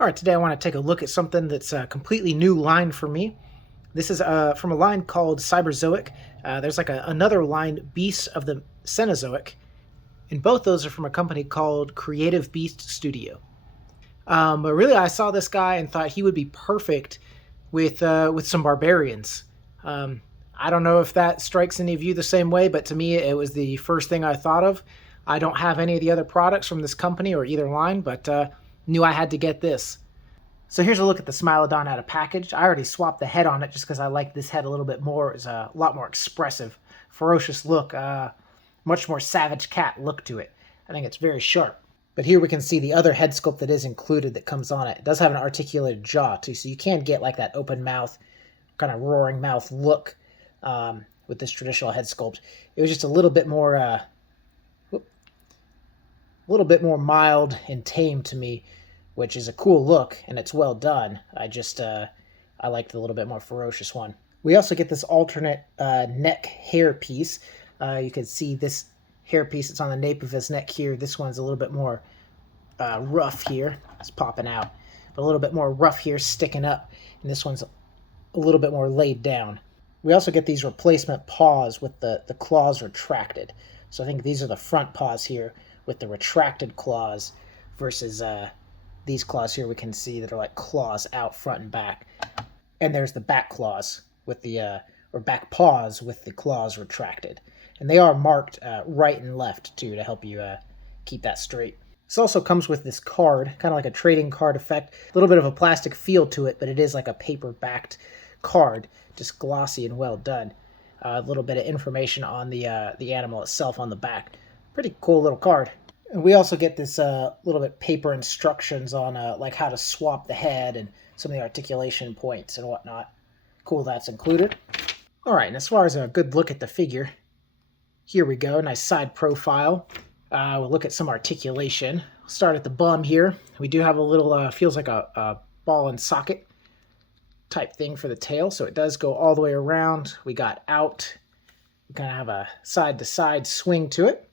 All right, today I want to take a look at something that's a completely new line for me. This is from a line called Cyberzoic. There's like another line, Beasts of the Cenozoic, and both those are from a company called Creative Beast Studio. But really, I saw this guy and thought he would be perfect with some barbarians. I don't know if that strikes any of you the same way, but to me, it was the first thing I thought of. I don't have any of the other products from this company or either line, but knew I had to get this. So here's a look at the Smilodon out of package. I already swapped the head on it just because I like this head a little bit more. It's a lot more expressive, ferocious look, much more savage cat look to it. I think it's very sharp. But here we can see the other head sculpt that is included that comes on it. It does have an articulated jaw too, so you can get like that open mouth, kind of roaring mouth look with this traditional head sculpt. It was just a little bit more mild and tame to me, which is a cool look, and it's well done. I liked the little bit more ferocious one. We also get this alternate neck hair piece. You can see this hair piece that's on the nape of his neck here. This one's a little bit more rough here. It's popping out. But a little bit more rough here, sticking up. And this one's a little bit more laid down. We also get these replacement paws with the claws retracted. So I think these are the front paws here with the retracted claws versus these claws here we can see that are like claws out front and back. And there's the back claws with the, or back paws with the claws retracted. And they are marked right and left too to help you keep that straight. This also comes with this card, kind of like a trading card effect. A little bit of a plastic feel to it, but it is like a paper-backed card, just glossy and well done. A little bit of information on the animal itself on the back. Pretty cool little card. And we also get this little bit paper instructions on like how to swap the head and some of the articulation points and whatnot. Cool, that's included. All right, and as far as a good look at the figure, here we go, nice side profile. We'll look at some articulation. We'll start at the bum here. We do have a little, feels like a ball and socket type thing for the tail, so it does go all the way around. We got out. We kind of have a side-to-side swing to it.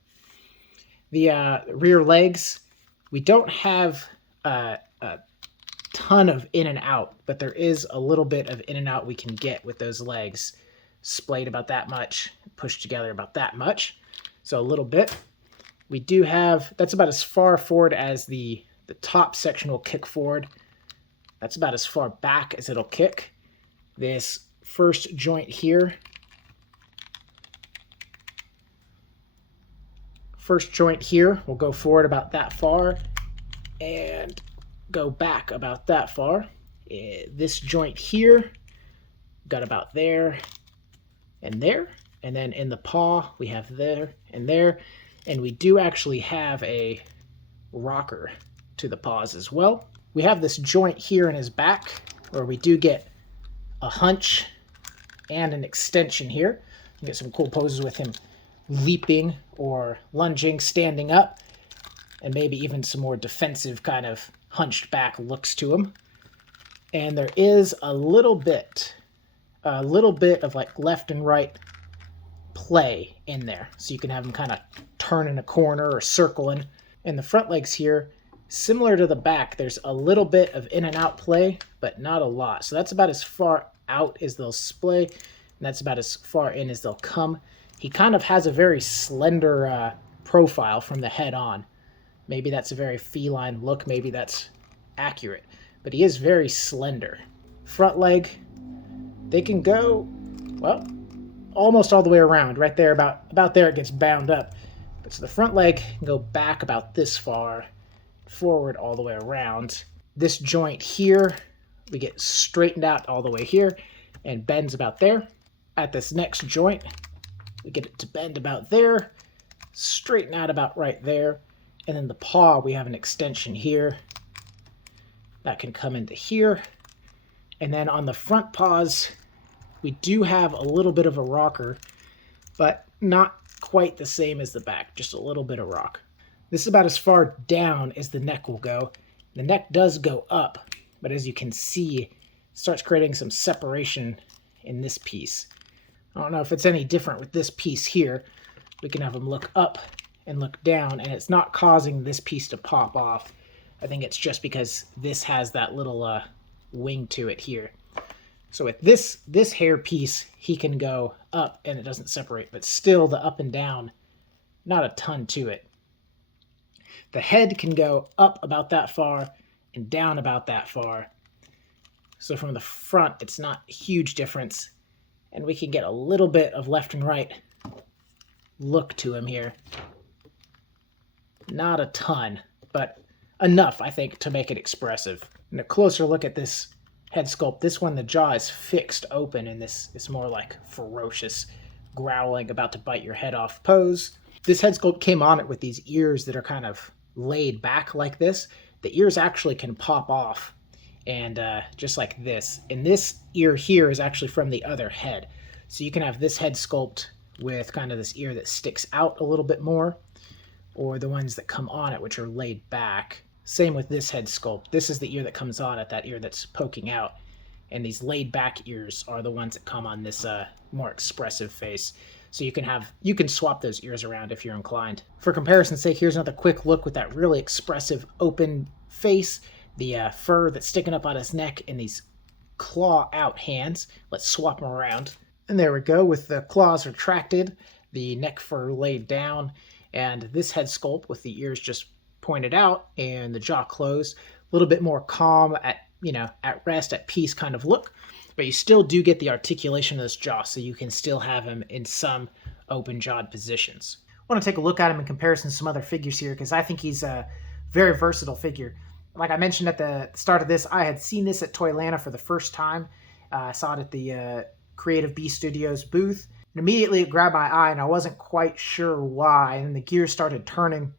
The rear legs, we don't have a ton of in and out, but there is a little bit of in and out we can get with those legs. Splayed about that much, pushed together about that much. So a little bit. We do have, that's about as far forward as the top section will kick forward. That's about as far back as it'll kick. This first joint here, will go forward about that far and go back about that far. This joint here, got about there and there. And then in the paw, we have there and there. And we do actually have a rocker to the paws as well. We have this joint here in his back where we do get a hunch and an extension here. You get some cool poses with him leaping or lunging, standing up, and maybe even some more defensive kind of hunched back looks to him. And there is a little bit of like left and right play in there. So you can have him kind of turn in a corner or circling. And the front legs here, similar to the back, there's a little bit of in and out play, but not a lot. So that's about as far out as they'll splay, and that's about as far in as they'll come. He kind of has a very slender profile from the head on. Maybe that's a very feline look, maybe that's accurate, but he is very slender. Front leg, they can go, well, almost all the way around. Right there, about there it gets bound up. But so the front leg can go back about this far, forward all the way around. This joint here, we get straightened out all the way here and bends about there. At this next joint, we get it to bend about there, straighten out about right there. And then the paw, we have an extension here that can come into here. And then on the front paws, we do have a little bit of a rocker, but not quite the same as the back, just a little bit of rock. This is about as far down as the neck will go. The neck does go up, but as you can see, it starts creating some separation in this piece. I don't know if it's any different with this piece here. We can have them look up and look down, and it's not causing this piece to pop off I think it's just because this has that little wing to it here. So with this hair piece, he can go up and it doesn't separate, but still the up and down, not a ton to it. The head can go up about that far and down about that far. So from the front, it's not a huge difference. And we can get a little bit of left and right look to him here. Not a ton, but enough, I think, to make it expressive. And a closer look at this head sculpt, this one, the jaw is fixed open in this more like ferocious, growling, about to bite your head off pose. This head sculpt came on it with these ears that are kind of laid back like this. The ears actually can pop off, and just like this. And this ear here is actually from the other head. So you can have this head sculpt with kind of this ear that sticks out a little bit more, or the ones that come on it, which are laid back. Same with this head sculpt. This is the ear that comes on it, that ear that's poking out. And these laid back ears are the ones that come on this more expressive face. So you can swap those ears around if you're inclined. For comparison's sake, here's another quick look with that really expressive open face, the fur that's sticking up on his neck, and these claw out hands. Let's swap them around. And there we go, with the claws retracted, the neck fur laid down, and this head sculpt with the ears just pointed out and the jaw closed. A little bit more calm, at rest, at peace kind of look. But you still do get the articulation of this jaw, so you can still have him in some open-jawed positions. I want to take a look at him in comparison to some other figures here, because I think he's a very versatile figure. Like I mentioned at the start of this, I had seen this at Toylanta for the first time. I saw it at the Creative Bee Studios booth. And immediately it grabbed my eye, and I wasn't quite sure why. And the gears started turning.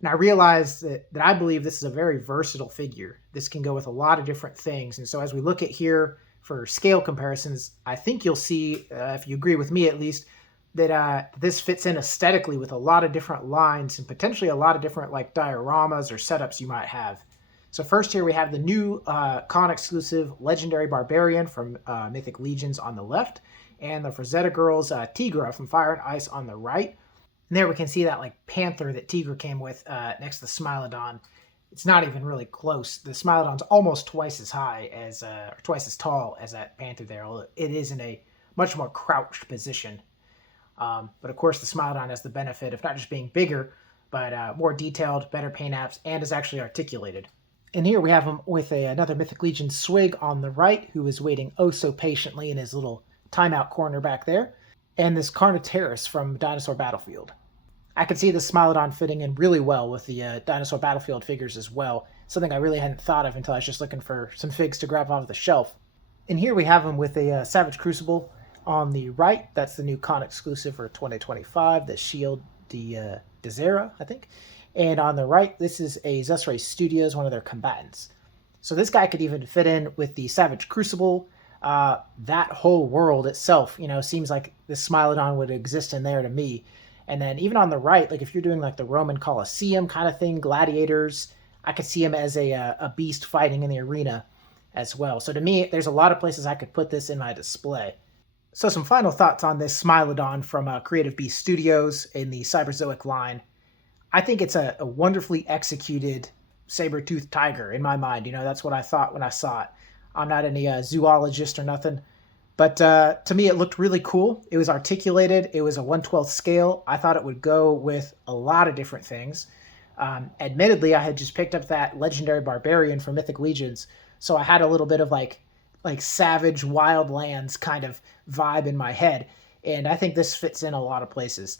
And I realized that I believe this is a very versatile figure. This can go with a lot of different things. And so as we look at here for scale comparisons, I think you'll see, if you agree with me at least, that this fits in aesthetically with a lot of different lines and potentially a lot of different like dioramas or setups you might have. So first here we have the new con exclusive Legendary Barbarian from Mythic Legions on the left, and the Frazetta Girls Tigra from Fire and Ice on the right. And there we can see that like panther that Tigra came with next to the Smilodon. It's not even really close. The Smilodon's almost twice as high as, or twice as tall as that panther there. It is in a much more crouched position. But of course the Smilodon has the benefit of not just being bigger, but more detailed, better paint apps, and is actually articulated. And here we have him with another Mythic Legion Swig on the right, who is waiting oh so patiently in his little timeout corner back there. And this Carnotaurus from Dinosaur Battlefield. I could see the Smilodon fitting in really well with the Dinosaur Battlefield figures as well. Something I really hadn't thought of until I was just looking for some figs to grab off the shelf. And here we have him with a Savage Crucible on the right. That's the new con exclusive for 2025, the Shield de Zera, I think. And on the right, this is a Zesray Studios, one of their combatants. So this guy could even fit in with the Savage Crucible. That whole world itself, seems like this Smilodon would exist in there to me. And then even on the right, like if you're doing like the Roman Colosseum kind of thing, gladiators, I could see him as a beast fighting in the arena as well. So to me, there's a lot of places I could put this in my display. So some final thoughts on this Smilodon from Creative Bee Studios in the Cyberzoic line. I think it's a wonderfully executed saber-toothed tiger in my mind. That's what I thought when I saw it. I'm not any zoologist or nothing. But to me, it looked really cool. It was articulated. It was a 1/12 scale. I thought it would go with a lot of different things. Admittedly, I had just picked up that Legendary Barbarian from Mythic Legions, so I had a little bit of like Savage Wildlands kind of vibe in my head. And I think this fits in a lot of places.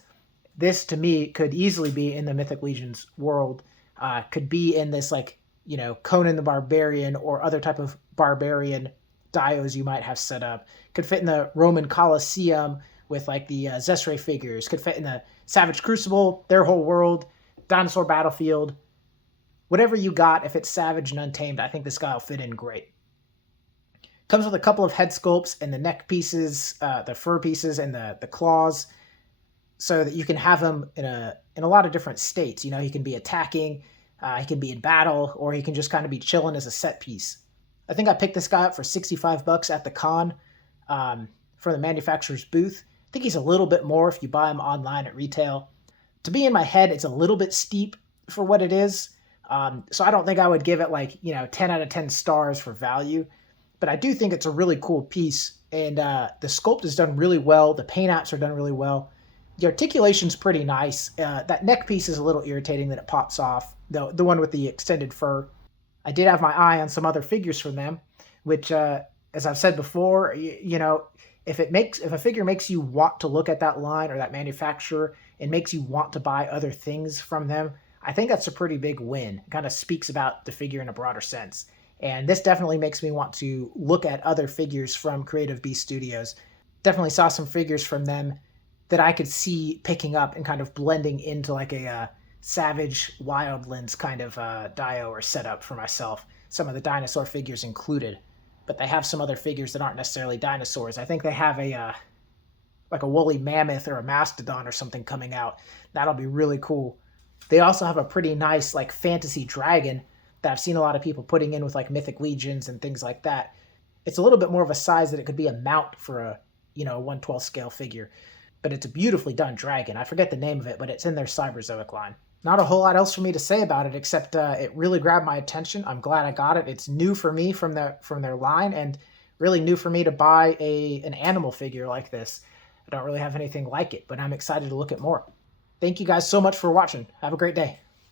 This, to me, could easily be in the Mythic Legions world. Could be in this Conan the Barbarian or other type of barbarian dios you might have set up. Could fit in the Roman Colosseum with like the Zesray figures. Could fit in the Savage Crucible, their whole world, Dinosaur Battlefield. Whatever you got, if it's savage and untamed, I think this guy will fit in great. Comes with a couple of head sculpts and the neck pieces, the fur pieces, and the claws, so that you can have him in a lot of different states. He can be attacking, he can be in battle, or he can just kind of be chilling as a set piece. I think I picked this guy up for $65 at the con for the manufacturer's booth. I think he's a little bit more if you buy him online at retail. To be in my head, it's a little bit steep for what it is. So I don't think I would give it like, 10 out of 10 stars for value, but I do think it's a really cool piece. And the sculpt is done really well. The paint apps are done really well. The articulation's pretty nice. That neck piece is a little irritating that it pops off, the one with the extended fur. I did have my eye on some other figures from them, which, as I've said before, if a figure makes you want to look at that line or that manufacturer and makes you want to buy other things from them, I think that's a pretty big win. It kind of speaks about the figure in a broader sense. And this definitely makes me want to look at other figures from Creative Beast Studios. Definitely saw some figures from them that I could see picking up and kind of blending into like a Savage Wildlands kind of dio or setup for myself. Some of the dinosaur figures included, but they have some other figures that aren't necessarily dinosaurs. I think they have a like a woolly mammoth or a mastodon or something coming out. That'll be really cool. They also have a pretty nice like fantasy dragon that I've seen a lot of people putting in with like Mythic Legions and things like that. It's a little bit more of a size that it could be a mount for a 1/12 scale figure, but it's a beautifully done dragon. I forget the name of it, but it's in their Cyberzoic line. Not a whole lot else for me to say about it except it really grabbed my attention. I'm glad I got it. It's new for me from their line, and really new for me to buy an animal figure like this. I don't really have anything like it, but I'm excited to look at more. Thank you guys so much for watching. Have a great day.